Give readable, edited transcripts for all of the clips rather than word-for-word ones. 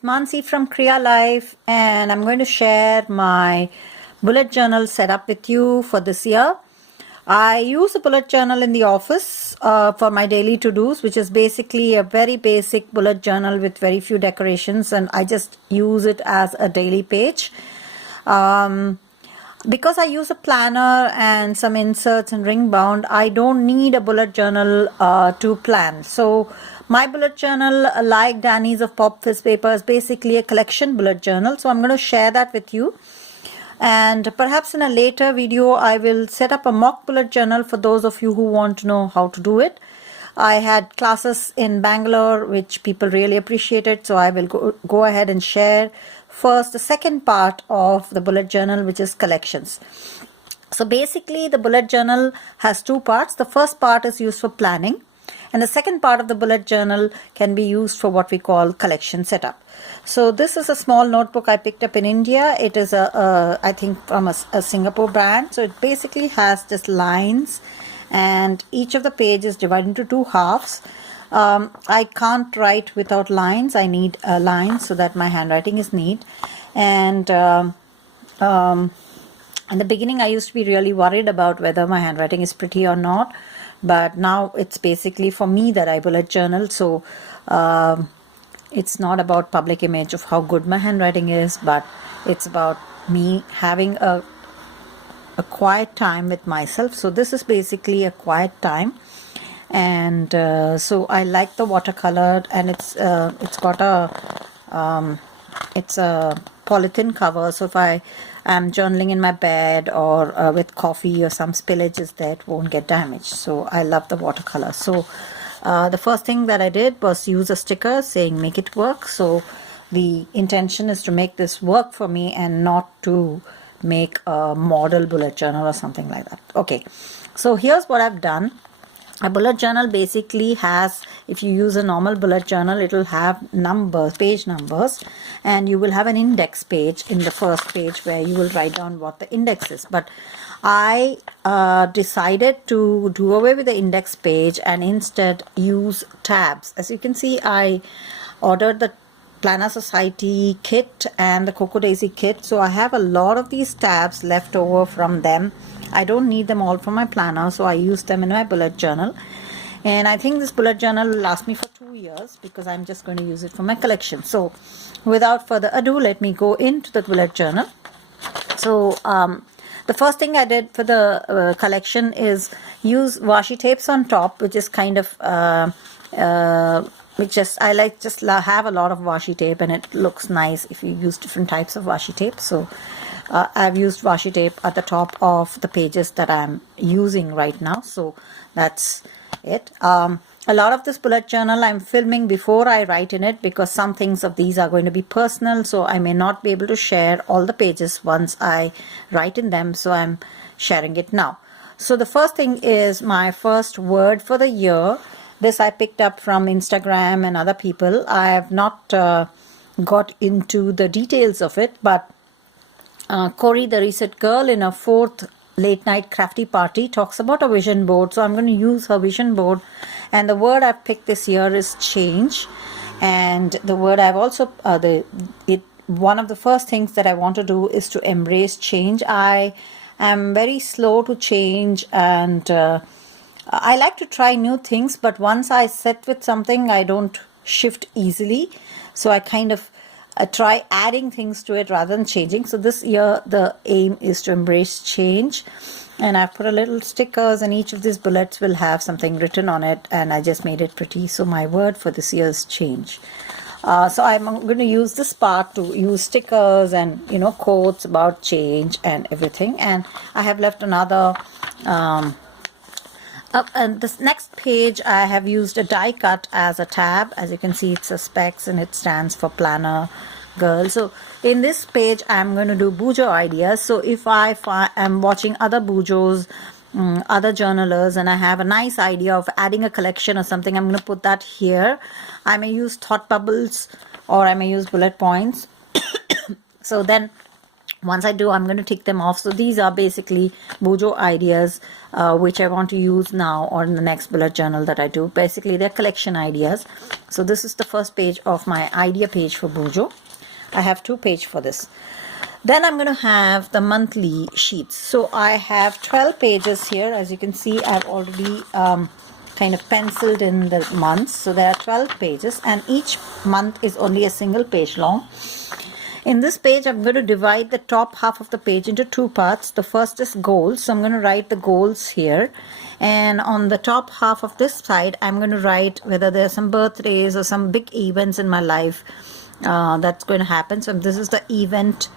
Mansi from Kriya Life, and I'm going to share my bullet journal setup with you for this year. I use a bullet journal in the office for my daily to-dos, which is basically a very basic bullet journal with very few decorations, and I just use it as a daily page. Because I use a planner and some inserts and ring bound, I don't need a bullet journal to plan. So my bullet journal, like Danny's of Pop Fizz Paper, is basically a collection bullet journal. So I'm going to share that with you. And perhaps in a later video, I will set up a mock bullet journal for those of you who want to know how to do it. I had classes in Bangalore, which people really appreciated. So I will go ahead and share first the second part of the bullet journal, which is collections. So basically the bullet journal has two parts. The first part is used for planning, and the second part of the bullet journal can be used for what we call collection setup. So this is a small notebook I picked up in India. It is I think from a Singapore brand. So it basically has just lines, and each of the pages divided into two halves. I can't write without lines. I need lines so that my handwriting is neat. And in the beginning, I used to be really worried about whether my handwriting is pretty or not. But now it's basically for me that I bullet journal. So it's not about public image of how good my handwriting is, but it's about me having a quiet time with myself. So this is basically a quiet time. And so I like the watercolor, and it's got a it's a polythene cover, so if I am journaling in my bed or with coffee or some spillages there, it won't get damaged. So I love the watercolor. So the first thing that I did was use a sticker saying make it work. So the intention is to make this work for me and not to make a model bullet journal or something like that. Okay, so here's what I've done. A bullet journal basically has, if you use a normal bullet journal, it will have numbers, page numbers, and you will have an index page in the first page where you will write down what the index is. But I decided to do away with the index page and instead use tabs. As you can see, I ordered the Planner Society kit and the Cocoa Daisy kit, so I have a lot of these tabs left over from them. I don't need them all for my planner, so I use them in my bullet journal. And I think this bullet journal will last me for 2 years because I'm just going to use it for my collection. So without further ado, let me go into the bullet journal. So the first thing I did for the collection is use washi tapes on top, which is kind of I like just have a lot of washi tape, and it looks nice if you use different types of washi tape. So I've used washi tape at the top of the pages that I'm using right now. So that's it. A lot of this bullet journal I'm filming before I write in it because some things of these are going to be personal. So I may not be able to share all the pages once I write in them. So I'm sharing it now. So the first thing is my first word for the year. This I picked up from Instagram and other people. I have not got into the details of it, but Corey, the Reset Girl, in her 4th late night crafty party talks about a vision board. So I'm going to use her vision board. And the word I've picked this year is change. And the word I've also, one of the first things that I want to do is to embrace change. I am very slow to change, and I like to try new things, but once I set with something, I don't shift easily. So I kind of try adding things to it rather than changing. So this year the aim is to embrace change, and I've put a little stickers, and each of these bullets will have something written on it, and I just made it pretty. So my word for this year is change. So I'm going to use this part to use stickers and quotes about change and everything. And I have left another and this next page I have used a die cut as a tab. As you can see, it's a specs and it stands for Planner Girl. So in this page I'm going to do Bujo ideas. So if I am watching other Bujos, other journalers, and I have a nice idea of adding a collection or something, I'm going to put that here. I may use thought bubbles or I may use bullet points. So then Once I do, I'm going to tick them off. So these are basically Bujo ideas, which I want to use now or in the next bullet journal that I do. Basically, they're collection ideas. So this is the first page of my idea page for Bujo. I have 2 pages for this. Then I'm going to have the monthly sheets. So I have 12 pages here. As you can see, I've already kind of penciled in the months. So there are 12 pages, and each month is only a single page long. In this page, I'm going to divide the top half of the page into 2 parts. The first is goals. So I'm going to write the goals here. And on the top half of this side, I'm going to write whether there's some birthdays or some big events in my life that's going to happen. So this is the event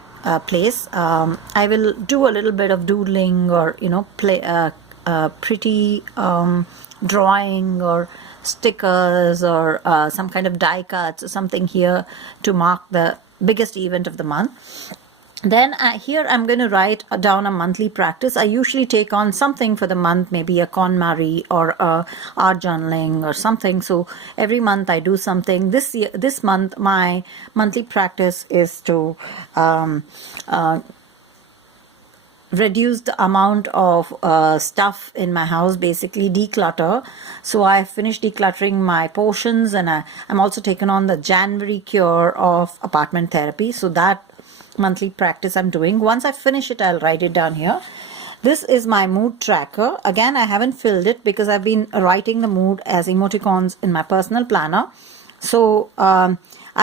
place. I will do a little bit of doodling or, play pretty drawing or stickers or some kind of die cuts or something here to mark the biggest event of the month. Then here I'm going to write down a monthly practice. I usually take on something for the month, maybe a KonMari or art journaling or something. So every month I do something. This month my monthly practice is to reduce the amount of stuff in my house, basically declutter. So I finished decluttering my portions, and I'm also taken on the January cure of apartment therapy. So that monthly practice I'm doing. Once I finish it, I'll write it down here. This is my mood tracker. Again, I haven't filled it because I've been writing the mood as emoticons in my personal planner. So I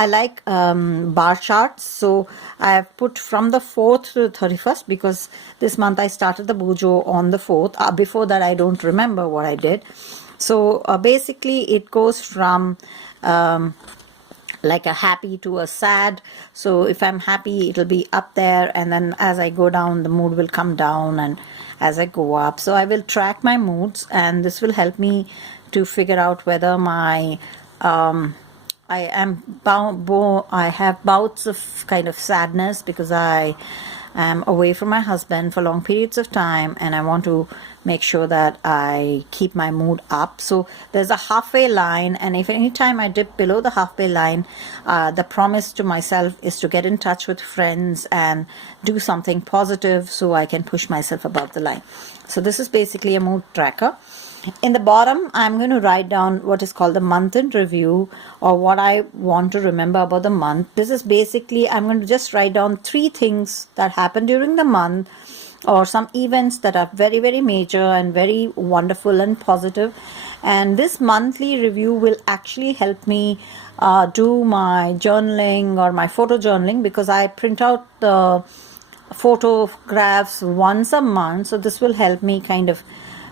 like bar charts. So I have put from the 4th to the 31st because this month I started the Bujo on the 4th. Before that, I don't remember what I did. So basically, it goes from like a happy to a sad. So if I'm happy, it'll be up there, and then as I go down, the mood will come down, and as I go up. So I will track my moods, and this will help me to figure out whether my I have bouts of kind of sadness because I am away from my husband for long periods of time, and I want to make sure that I keep my mood up. So there's a halfway line, and if any time I dip below the halfway line, the promise to myself is to get in touch with friends and do something positive so I can push myself above the line. So this is basically a mood tracker. In the bottom, I'm going to write down what is called the month in review, or what I want to remember about the month. This is basically, I'm going to just write down 3 things that happened during the month, or some events that are very, very major and very wonderful and positive. And this monthly review will actually help me do my journaling or my photo journaling, because I print out the photographs once a month. So this will help me kind of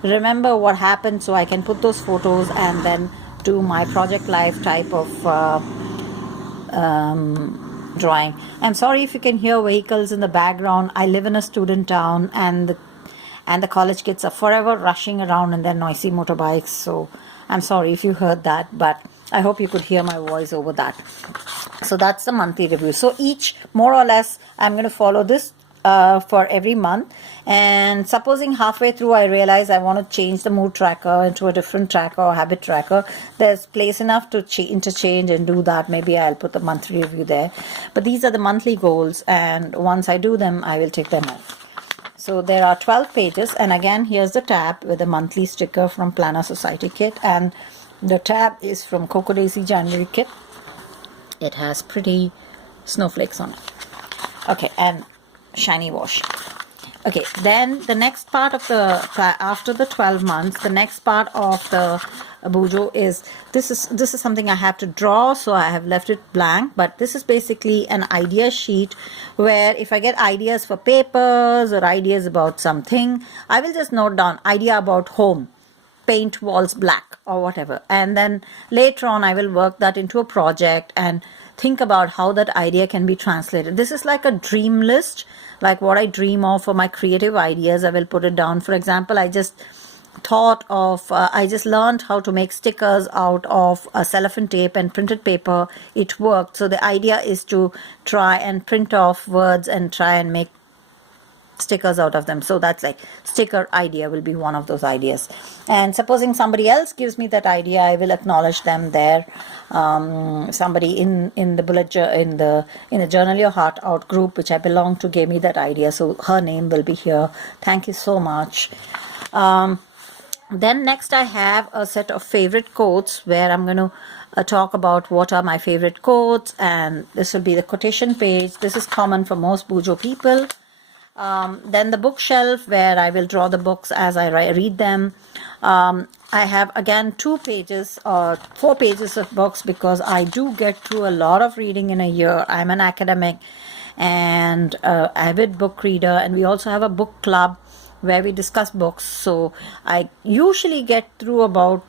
remember what happened, so I can put those photos and then do my project life type of drawing. I'm sorry if you can hear vehicles in the background. I live in a student town, and the college kids are forever rushing around in their noisy motorbikes. So I'm sorry if you heard that, but I hope you could hear my voice over that. So that's the monthly review. So each, more or less, I'm going to follow this for every month. And supposing halfway through I realize I want to change the mood tracker into a different tracker or habit tracker, there's place enough to interchange and do that. Maybe I'll put the monthly review there. But these are the monthly goals, and once I do them, I will take them off. So there are 12 pages, and again, here's the tab with the monthly sticker from Planner Society Kit, and the tab is from Coco Daisy January Kit. It has pretty snowflakes on it. Okay, and shiny wash. Okay, then the next part of after the 12 months, the next part of the Bujo is, this is something I have to draw, so I have left it blank, but this is basically an idea sheet where if I get ideas for papers or ideas about something, I will just note down idea about home, paint walls black or whatever, and then later on I will work that into a project and think about how that idea can be translated. This is like a dream list, like what I dream of for my creative ideas. I will put it down. For example, I just learned how to make stickers out of cellophane tape and printed paper. It worked. So the idea is to try and print off words and try and make stickers out of them. So that's like sticker idea will be one of those ideas. And supposing somebody else gives me that idea, I will acknowledge them there. Somebody in the in the Journal Your Heart Out group, which I belong to, gave me that idea, so her name will be here. Thank you so much. Then next I have a set of favorite quotes where I'm going to talk about what are my favorite quotes, and this will be the quotation page. This is common for most Bujo people. Then the bookshelf where I will draw the books as I read them. I have again 2 pages or 4 pages of books because I do get through a lot of reading in a year. I'm an academic and avid book reader, and we also have a book club where we discuss books. So I usually get through about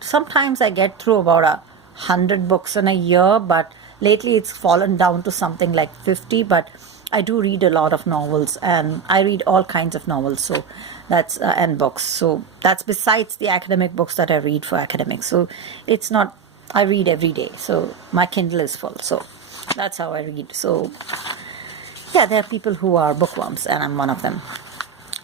sometimes I get through about 100 books in a year, but lately it's fallen down to something like 50. But I do read a lot of novels, and I read all kinds of novels, so that's and books. So that's besides the academic books that I read for academics. So it's not, I read every day, so my Kindle is full. So that's how I read. So yeah, there are people who are bookworms, and I'm one of them.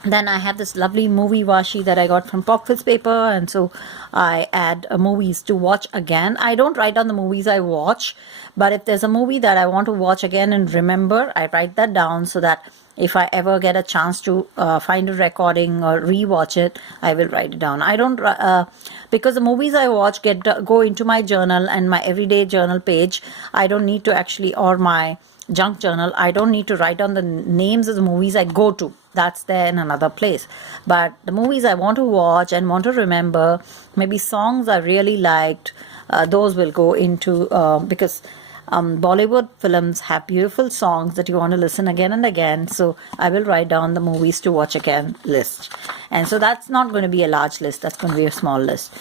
Then I have this lovely movie washi that I got from Pockford's paper, and so I add movies to watch again. I don't write down the movies I watch, but if there's a movie that I want to watch again and remember, I write that down so that if I ever get a chance to find a recording or rewatch it, I will write it down. I don't because the movies I watch go into my journal and my everyday journal page. I don't need to actually, or my junk journal, I don't need to write down the names of the movies I go to. That's there in another place. But the movies I want to watch and want to remember, maybe songs I really liked, those will go into, because Bollywood films have beautiful songs that you want to listen again and again. So I will write down the movies to watch again list. And so that's not going to be a large list. That's going to be a small list.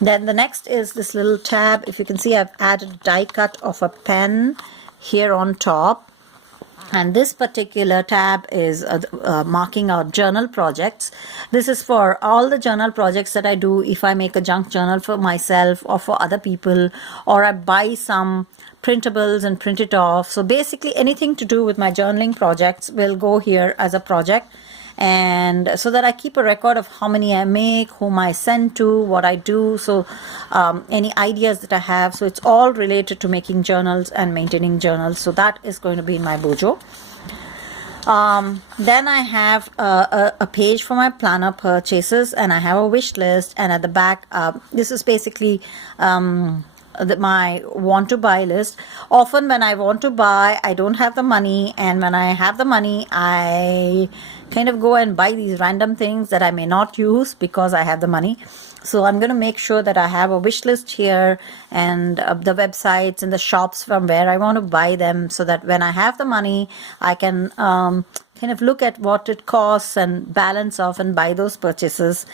Then the next is this little tab. If you can see, I've added a die cut of a pen here on top. And this particular tab is marking out journal projects. This is for all the journal projects that I do. If I make a junk journal for myself or for other people, or I buy some printables and print it off. So basically anything to do with my journaling projects will go here as a project. And so that I keep a record of how many I make, whom I send to, what I do, so any ideas that I have. So it's all related to making journals and maintaining journals. So that is going to be in my Bujo. Then I have a page for my planner purchases, and I have a wish list, and at the back this is basically my want to buy list. Often when I want to buy, I don't have the money, and when I have the money, I kind of go and buy these random things that I may not use because I have the money. So I'm going to make sure that I have a wish list here, and the websites and the shops from where I want to buy them, so that when I have the money, I can kind of look at what it costs and balance off and buy those purchases.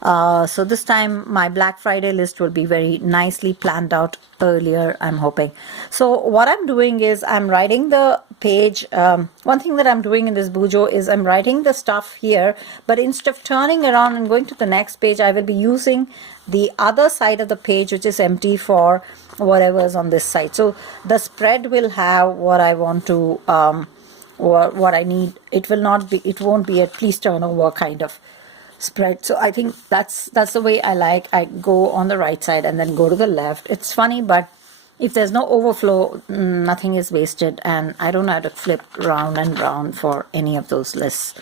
So this time my Black Friday list will be very nicely planned out earlier, I'm hoping. So what I'm doing is I'm writing the page. One thing that I'm doing in this Bujo is I'm writing the stuff here, but instead of turning around and going to the next page, I will be using the other side of the page, which is empty, for whatever is on this side. So the spread will have what I want to or what I need. It won't be a please turn over kind of spread. So I think that's the way I like. I go on the right side and then go to the left. It's funny, but if there's no overflow, nothing is wasted, and I don't have to flip round and round for any of those lists.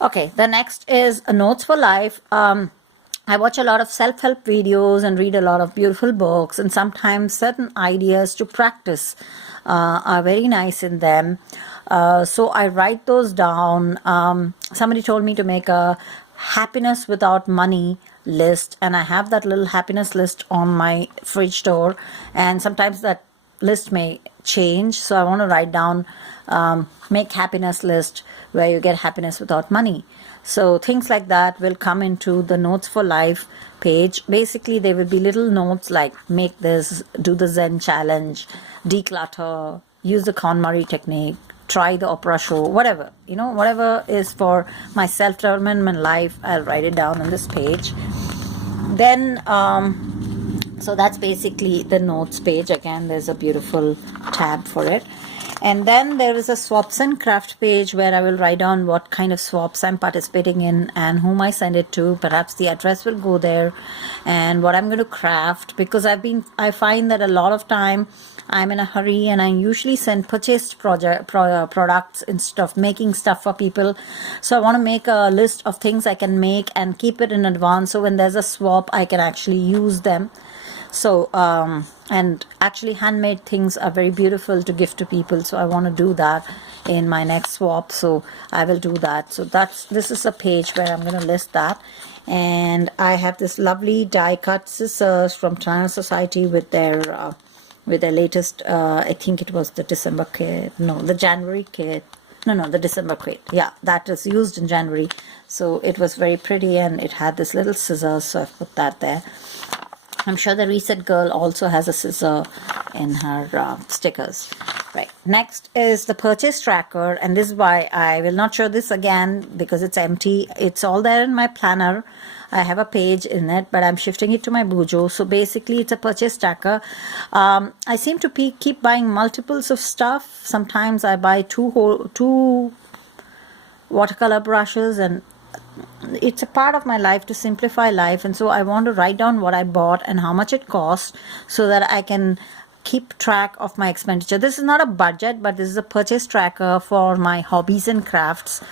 Okay, the next is Notes for Life. I watch a lot of self-help videos and read a lot of beautiful books, and sometimes certain ideas to practice are very nice in them. So I write those down. Somebody told me to make a happiness without money list, and I have that little happiness list on my fridge door, and sometimes that list may change. So I want to write down, make happiness list where you get happiness without money. So things like that will come into the Notes for Life page. Basically, there will be little notes like make this, do the Zen challenge, declutter, use the KonMari technique, try the opera show, whatever, whatever is for my self-development, my life, I'll write it down on this page. Then, so that's basically the notes page. Again, there's a beautiful tab for it. And then there is a swaps and craft page where I will write down what kind of swaps I'm participating in and whom I send it to. Perhaps the address will go there, and what I'm going to craft, because I find that a lot of time I'm in a hurry and I usually send purchased products instead of making stuff for people. So I want to make a list of things I can make and keep it in advance, so when there's a swap I can actually use them. So and actually handmade things are very beautiful to give to people, so I want to do that in my next swap, so I will do that. So this is a page where I'm going to list that. And I have this lovely die cut scissors from China Society with their latest, I think it was the December kit, no, the January kit, no, the December kit, yeah, that was used in January. So it was very pretty, and it had this little scissors, so I've put that there. I'm sure the Reset Girl also has a scissor in her stickers. Right, next is the purchase tracker, and this is why I will not show this again because it's empty. It's all there in my planner. I have a page in it, but I'm shifting it to my Bujo. So basically it's a purchase tracker. I seem to keep buying multiples of stuff. Sometimes I buy two watercolor brushes, and it's a part of my life to simplify life, and so I want to write down what I bought and how much it cost so that I can keep track of my expenditure. This is not a budget, but this is a purchase tracker for my hobbies and crafts,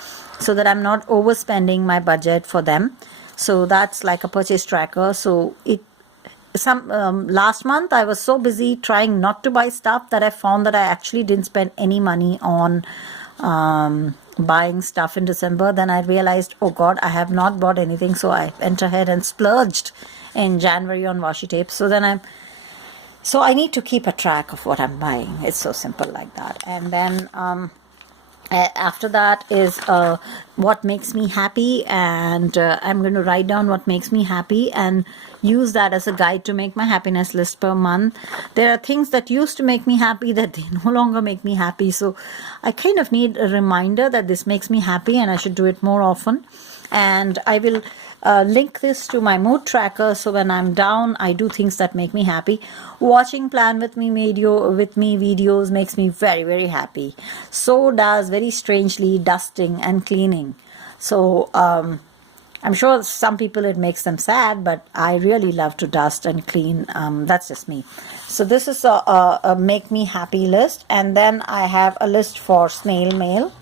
so that I'm not overspending my budget for them. So that's like a purchase tracker. So last month I was so busy trying not to buy stuff that I found that I actually didn't spend any money on buying stuff in December. Then I realized, oh God, I have not bought anything. So I went ahead and splurged in January on washi tape. So I need to keep a track of what I'm buying. It's so simple like that. And then after that is what makes me happy, and I'm going to write down what makes me happy and use that as a guide to make my happiness list per month. There are things that used to make me happy that they no longer make me happy, so I kind of need a reminder that this makes me happy and I should do it more often. And I will link this to my mood tracker, so when I'm down I do things that make me happy. Watching Plan With Me videos makes me very, very happy. So does, very strangely, dusting and cleaning. So I'm sure some people it makes them sad, but I really love to dust and clean. That's just me. So this is a make me happy list. And then I have a list for snail mail,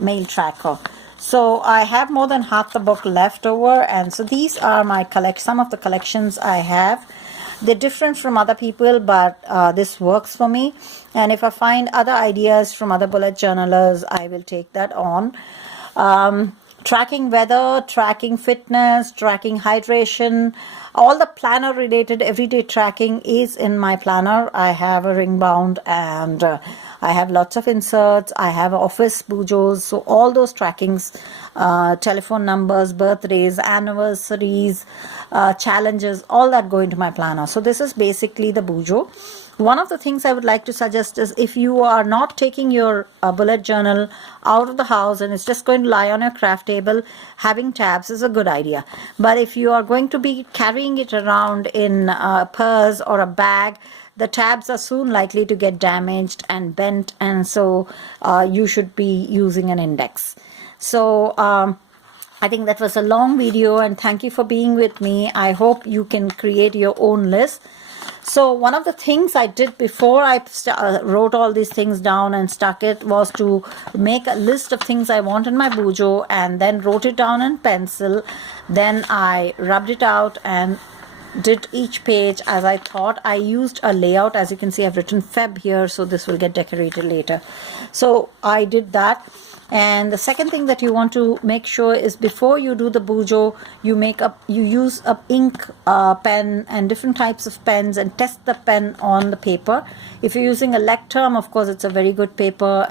mail tracker. So I have more than half the book left over, and so these are my some of the collections I have. They're different from other people, but this works for me. And if I find other ideas from other bullet journalers, I will take that on. Tracking weather, tracking fitness, tracking hydration, all the planner related everyday tracking is in my planner. I have a ring bound, and I have lots of inserts. I have office bujos, so all those trackings, telephone numbers, birthdays, anniversaries, challenges, all that go into my planner. So this is basically the Bujo. One of the things I would like to suggest is, if you are not taking your bullet journal out of the house and it's just going to lie on your craft table, having tabs is a good idea. But if you are going to be carrying it around in a purse or a bag, the tabs are soon likely to get damaged and bent, and so you should be using an index. So I think that was a long video, and thank you for being with me. I hope you can create your own list. So one of the things I did before I wrote all these things down and stuck it was to make a list of things I want in my Bujo, and then wrote it down in pencil. Then I rubbed it out and did each page as I thought. I used a layout. As you can see, I've written Feb here, so this will get decorated later. So I did that. And the second thing that you want to make sure is, before you do the Bujo, you use a ink pen and different types of pens, and test the pen on the paper. If you're using a Lectrum, of course it's a very good paper,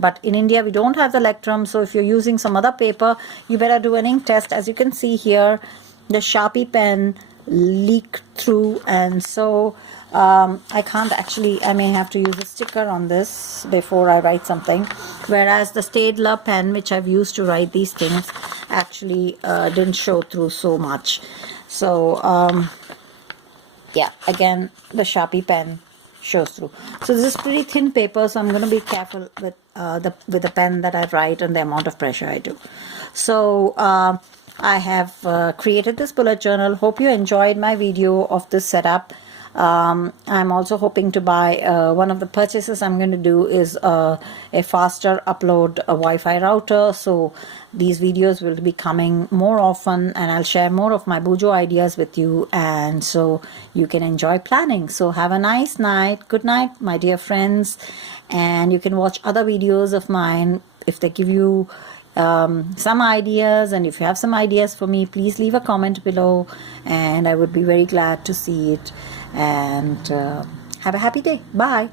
but in India we don't have the Lectrum, so if you're using some other paper, you better do an ink test. As you can see here, the Sharpie pen leaked through, and so I can't actually, I may have to use a sticker on this before I write something, whereas the Staedtler pen, which I've used to write these things, actually didn't show through so much. So yeah, again, the Sharpie pen shows through. So this is pretty thin paper, so I'm going to be careful with the pen that I write and the amount of pressure I do. So I have created this bullet journal. Hope you enjoyed my video of this setup. I'm also hoping to buy one of the purchases I'm going to do is a faster upload Wi-Fi router, so these videos will be coming more often, and I'll share more of my Bujo ideas with you, and so you can enjoy planning. So have a nice night. Good night, my dear friends, and you can watch other videos of mine if they give you some ideas, and if you have some ideas for me, please leave a comment below and I would be very glad to see it. And have a happy day. Bye.